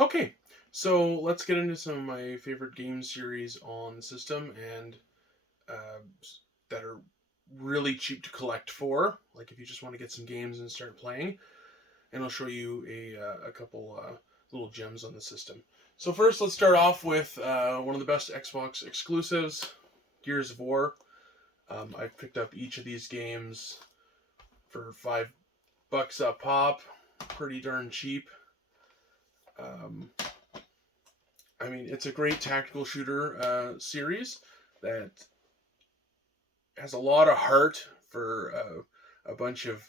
Okay, so let's get into some of my favorite game series on the system and uh, that are really cheap to collect for. Like if you just want to get some games and start playing, and I'll show you a couple little gems on the system. So first, let's start off with one of the best Xbox exclusives, Gears of War. I've picked up each of these games for $5 a pop, pretty darn cheap. Um, I mean, it's a great tactical shooter series that has a lot of heart for a bunch of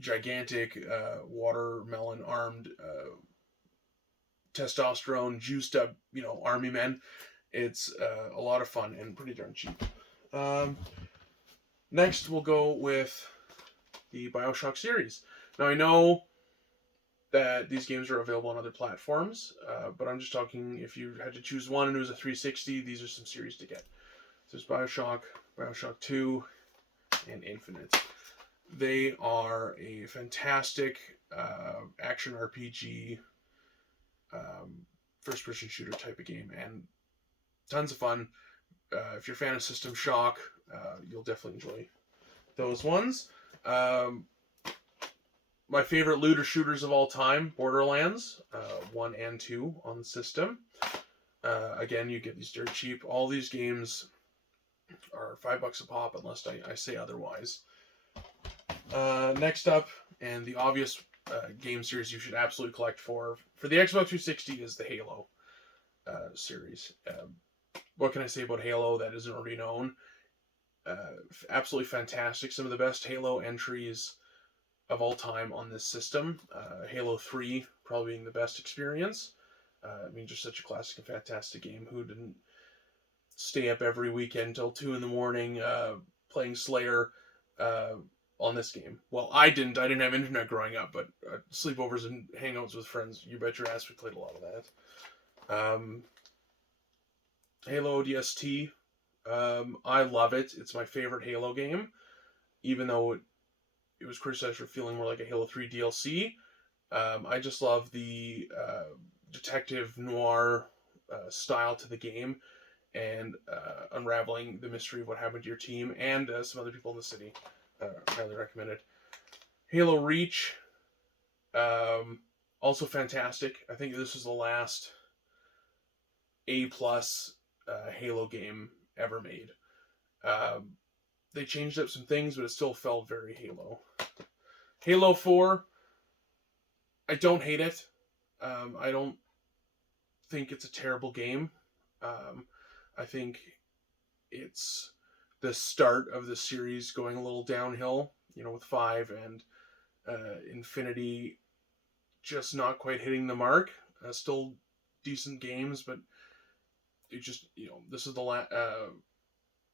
gigantic watermelon armed testosterone juiced up army men. It's a lot of fun and pretty darn cheap. Um, Next, we'll go with the Bioshock series. Now I know that these games are available on other platforms, but I'm just talking if you had to choose one and it was a 360, these are some series to get. So there's Bioshock, Bioshock 2, and Infinite. They are a fantastic action RPG, first person shooter type of game, and tons of fun. If you're a fan of System Shock, you'll definitely enjoy those ones. Um, my favorite looter shooters of all time, Borderlands 1 and 2 on the system. Again, you get these dirt cheap. All these games are $5 a pop unless I say otherwise. Next up, and the obvious game series you should absolutely collect for the Xbox 360 is the Halo series. What can I say about Halo that isn't already known? Absolutely fantastic. Some of the best Halo entries of all time on this system. Halo 3 probably being the best experience. I mean, just such a classic and fantastic game. Who didn't stay up every weekend till 2 in the morning playing Slayer on this game? Well, I didn't. I didn't have internet growing up, but sleepovers and hangouts with friends, you bet your ass we played a lot of that. Halo ODST. I love it. It's my favorite Halo game, even though it was criticized for feeling more like a Halo 3 DLC. I just love the detective noir style to the game and unraveling the mystery of what happened to your team and some other people in the city. Highly recommended. Halo Reach, also fantastic. I think this is the last A plus Halo game ever made. They changed up some things, but it still felt very Halo. Halo 4, I don't hate it. I don't think it's a terrible game. I think it's the start of the series going a little downhill, with 5 and Infinity just not quite hitting the mark. Still decent games, but it just, this is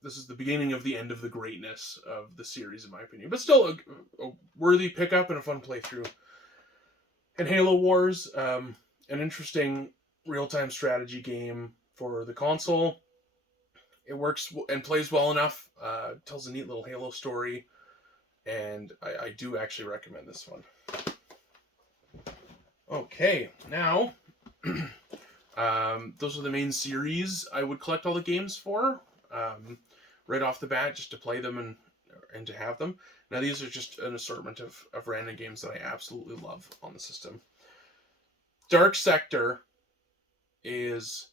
this is the beginning of the end of the greatness of the series, in my opinion. But still a worthy pickup and a fun playthrough. And Halo Wars, an interesting real-time strategy game for the console. It works and plays well enough. Tells a neat little Halo story, and I do actually recommend this one. Okay, now those are the main series I would collect all the games for. Right off the bat, just to play them and to have them. Now these are just an assortment of random games that I absolutely love on the system. Dark Sector is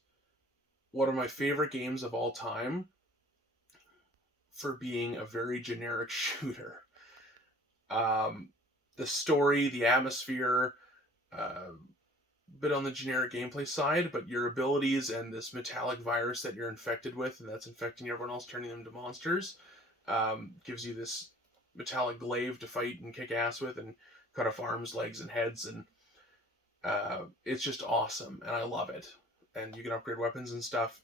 one of my favorite games of all time for being a very generic shooter. The story, the atmosphere, bit on the generic gameplay side, but your abilities and this metallic virus that you're infected with and that's infecting everyone else, turning them to monsters, gives you this metallic glaive to fight and kick ass with and cut off arms, legs, and heads, and it's just awesome, and I love it. And you can upgrade weapons and stuff.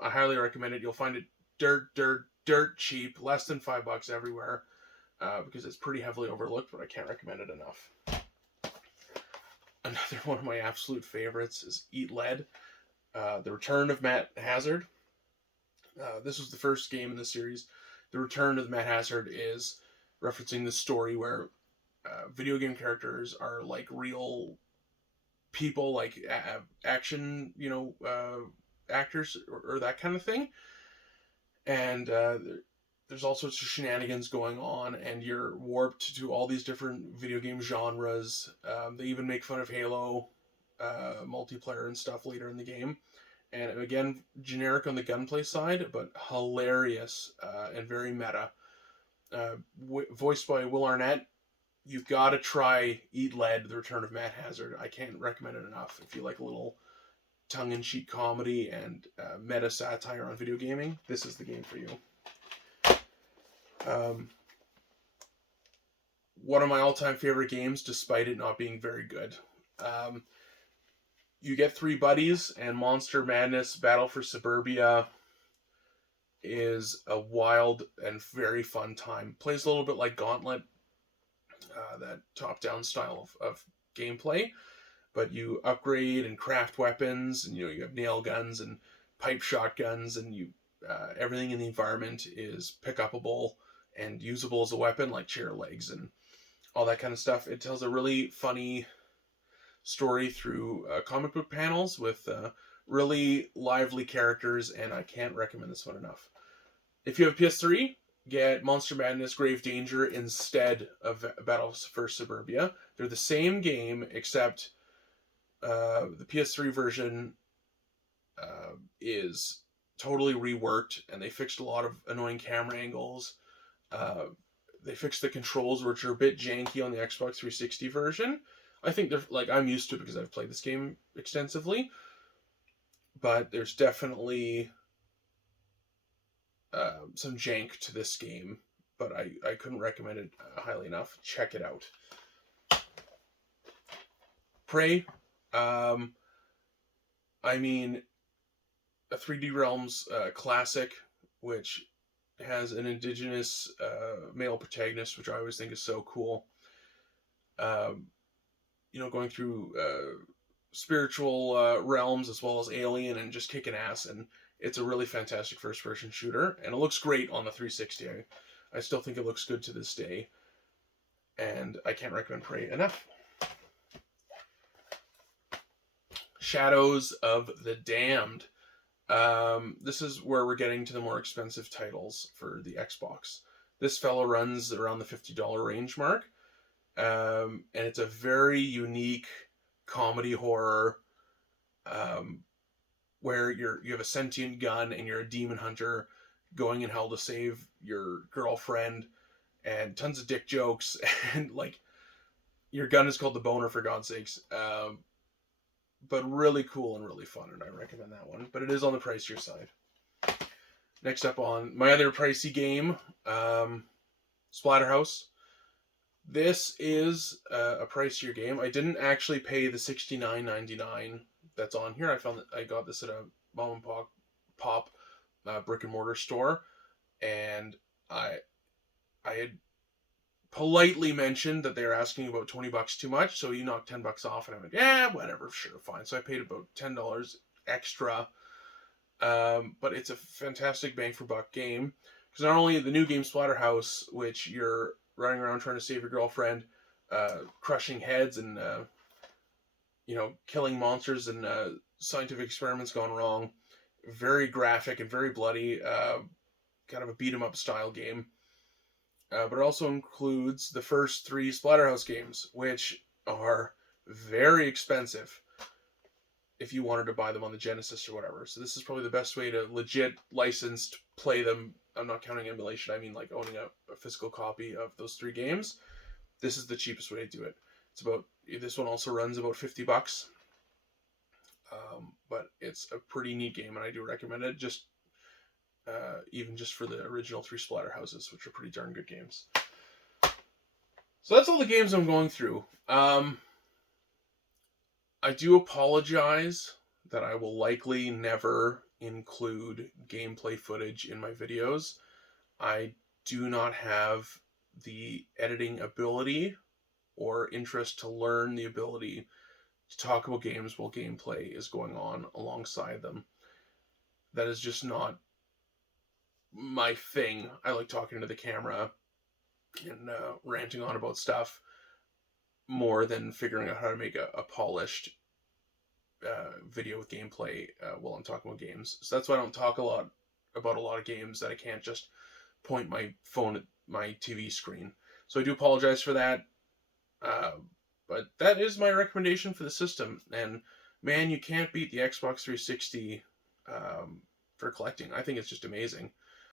I highly recommend it. You'll find it dirt cheap, less than $5 everywhere, because it's pretty heavily overlooked, but I can't recommend it enough. Another one of my absolute favorites is Eat Lead, The Return of Matt Hazard. This was the first game in the series. The Return of Matt Hazard is referencing the story where video game characters are like real people like action, actors or that kind of thing. And there's all sorts of shenanigans going on, and you're warped to all these different video game genres. They even make fun of Halo multiplayer and stuff later in the game. And again, generic on the gunplay side, but hilarious and very meta. Voiced by Will Arnett. You've got to try Eat Lead, The Return of Matt Hazard. I can't recommend it enough. If you like a little tongue-in-cheek comedy and meta satire on video gaming, this is the game for you. One of my all-time favorite games, despite it not being very good. You get 3 buddies, and Monster Madness Battle for Suburbia is a wild and very fun time. Plays a little bit like Gauntlet, that top-down style of gameplay, but you upgrade and craft weapons, and you have nail guns and pipe shotguns, and everything in the environment is pick-upable and usable as a weapon, like chair legs and all that kind of stuff. It tells a really funny story through comic book panels with really lively characters, and I can't recommend this one enough. If you have PS3, get Monster Madness Grave Danger instead of Battle for Suburbia. They're the same game, except the PS3 version is totally reworked, and they fixed a lot of annoying camera angles. They fixed the controls, which are a bit janky on the Xbox 360 version. I think they're I'm used to it because I've played this game extensively, but there's definitely some jank to this game, but I couldn't recommend it highly enough. Check it out. Prey, a 3D Realms classic, which has an indigenous male protagonist, which I always think is so cool. Going through spiritual realms as well as alien and just kicking ass, and it's a really fantastic first-person shooter, and it looks great on the 360. I still think it looks good to this day, and I can't recommend Prey enough. Shadows of the Damned. This is where we're getting to the more expensive titles for the Xbox. This fellow runs around the $50 range mark, and it's a very unique comedy horror where you have a sentient gun and you're a demon hunter going in hell to save your girlfriend, and tons of dick jokes, and your gun is called the Boner, for God's sakes. But really cool and really fun, and I recommend that one. But it is on the pricier side. Next up on my other pricey game, Splatterhouse. This is a pricier game. I didn't actually pay the $69.99 that's on here. I got this at a mom and pop brick and mortar store, and I had politely mentioned that they were asking about $20 too much, so he knocked $10 off, and I went, yeah, whatever, sure, fine. So I paid about $10 extra, but it's a fantastic bang for buck game, because not only the new game Splatterhouse, which you're running around trying to save your girlfriend, crushing heads and killing monsters and scientific experiments gone wrong, very graphic and very bloody, kind of a beat 'em up style game. But it also includes the first 3 Splatterhouse games, which are very expensive if you wanted to buy them on the Genesis or whatever. So this is probably the best way to legit licensed play them. I'm not counting emulation. I mean owning a physical copy of those 3 games. This is the cheapest way to do it. This one also runs about $50. But it's a pretty neat game, and I do recommend it. Even just for the original 3 Splatterhouses, which are pretty darn good games. So that's all the games I'm going through. I do apologize that I will likely never include gameplay footage in my videos. I do not have the editing ability or interest to learn the ability to talk about games while gameplay is going on alongside them. That is just not my thing. I like talking to the camera and ranting on about stuff more than figuring out how to make a polished video with gameplay while I'm talking about games. So that's why I don't talk about a lot of games that I can't just point my phone at my TV screen. So I do apologize for that. Uh, but that is my recommendation for the system. And man, you can't beat the Xbox 360 for collecting. I think it's just amazing.